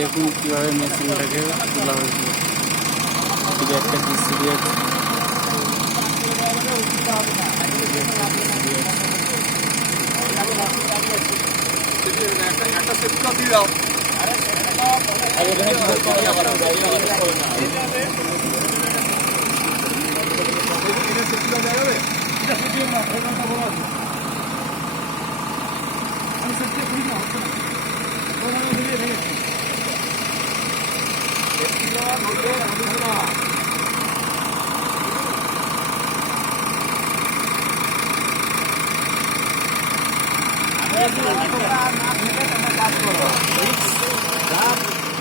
দেখুন কীভাবে মেশিনটাকে তোলা হয়েছে। এদিকে একটা ডিসিবি আছে,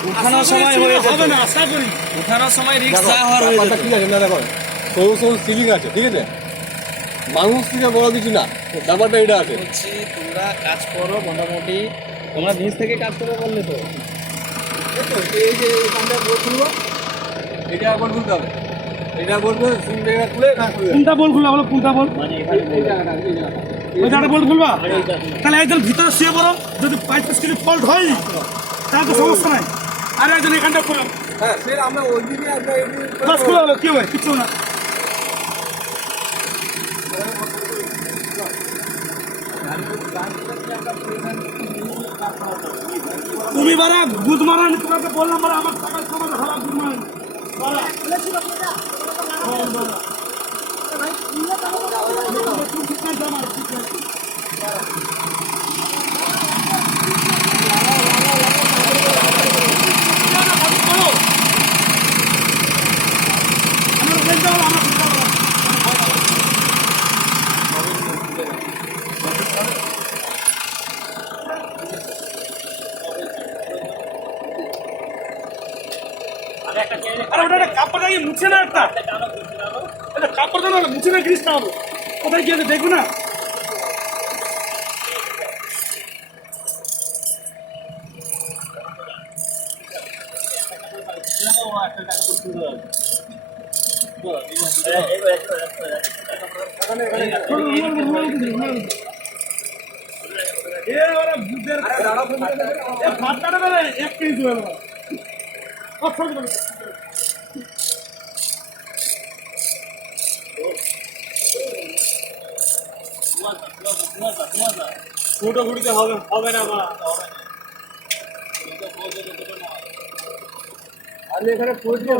উঠানোর সময় হবে না, আশা করি উঠানোর সময় রিস্ক যা হওয়ার হয়ে যাবে। ঠিক আছে, না দেখো সরু সরু সিলিং আছে, ঠিক আছে, মানুষ থেকে বড় কিছু না, ব্যাপারটা এটা আছে। বলছি তোমরা কাজ করো, মোটামুটি তোমরা নিজ থেকে কাজ করো বললে তো। এই যে এখানটা বোর্ড খুলবো, এটা বোর্ড খুলতে হবে, এটা বলবো সিম জায়গা খুলে কাজ করবে। কোনটা বল খুলবা বলো, কোনটা বল? মানে এখানে এই জায়গাটা, এই জায়গাটা। ওই জায়গাটা বল খুলবা। তাহলে একজন ভিতরে শুয়ে পড়ো, যদি পাইপ স্ক্রিনে ফল্ট হয় তাহলে তো সমস্যা নাই। আর একজন এখানটা খুলো, হ্যাঁ, সে আমরা ওইদিকে আমরা এদিকে বাস খুলে হলো, কি হয় কিচ্ছু না। তুমি বারা গুদ মারা, তোমাকে বললাম বারা আমার টাকার সমাজে ভালো গুদ মারা বারা। আরে ওটা কাপড়টা কি মুছে না, একটা কাপড়টা না মুছে না, গ্রিস না হবে কোথায় গিয়ে দেখো না। এক কেজি ফুটো ঘুরিতে হবে না মা। আমি এখানে পৌঁছে